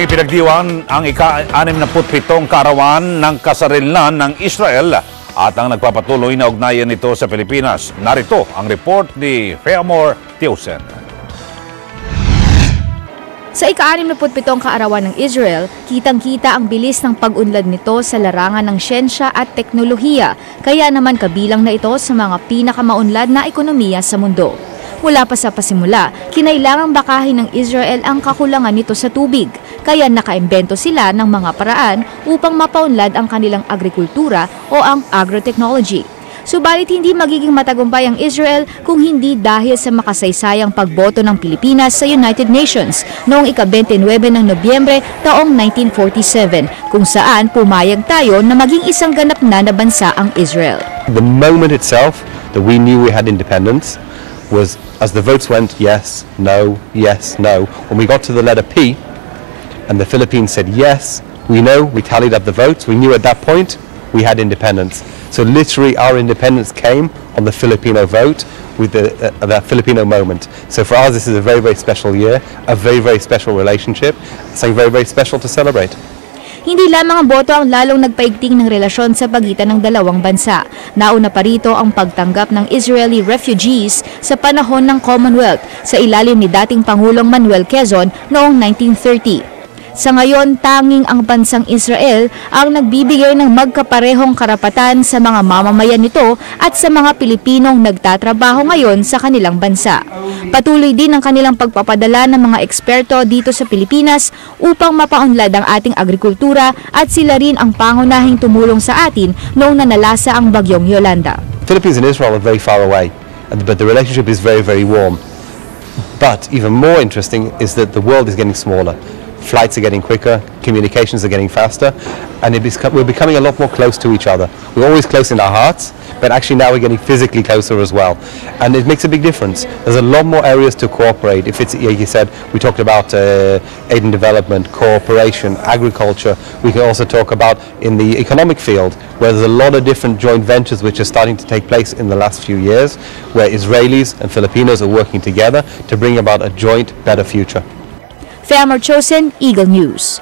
Muling ipinagdiwan ang ika-67 kaarawan ng kasarinlan ng Israel at ang nagpapatuloy na ugnayan nito sa Pilipinas. Narito ang report ni Feamor Teusen. Sa ika-67 kaarawan ng Israel, kitang-kita ang bilis ng pag-unlad nito sa larangan ng siyensya at teknolohiya, kaya naman kabilang na ito sa mga pinakamaunlad na ekonomiya sa mundo. Mula pa sa pasimula, kinailangang bakahin ng Israel ang kakulangan nito sa tubig, kaya nakaimbento sila ng mga paraan upang mapaunlad ang kanilang agrikultura o ang agrotechnology. Subalit hindi magiging matagumpay ang Israel kung hindi dahil sa makasaysayang pagboto ng Pilipinas sa United Nations noong ika-29 ng Nobyembre taong 1947, kung saan pumayag tayo na maging isang ganap na bansa ang Israel. The moment itself that we knew we had independence was as the votes went yes, no, when we got to the letter P and the Philippines said yes, we tallied up the votes, we knew at that point we had independence. So literally our independence came on the Filipino vote with that Filipino moment. So for us this is a very, very special year, a very, very special relationship, something very, very special to celebrate. Hindi lamang ang boto ang lalong nagpaigting ng relasyon sa pagitan ng dalawang bansa. Nauna pa rito ang pagtanggap ng Israeli refugees sa panahon ng Commonwealth sa ilalim ni dating Pangulong Manuel Quezon noong 1930. Sa ngayon, tanging ang bansang Israel ang nagbibigay ng magkaparehong karapatan sa mga mamamayan nito at sa mga Pilipinong nagtatrabaho ngayon sa kanilang bansa. Patuloy din ang kanilang pagpapadala ng mga eksperto dito sa Pilipinas upang mapaunlad ang ating agrikultura at sila rin ang pangunahing tumulong sa atin noong nanalasa ang bagyong Yolanda. Philippines and Israel are very far away, but the relationship is very, very warm. But even more interesting is that the world is getting smaller. Flights are getting quicker, communications are getting faster, and we're becoming a lot more close to each other. We're always close in our hearts, but actually now we're getting physically closer as well. And it makes a big difference. There's a lot more areas to cooperate. If it's, like you said, we talked about aid and development, cooperation, agriculture. We can also talk about in the economic field, where there's a lot of different joint ventures which are starting to take place in the last few years, where Israelis and Filipinos are working together to bring about a joint, better future. Feamor Teusen, Eagle News.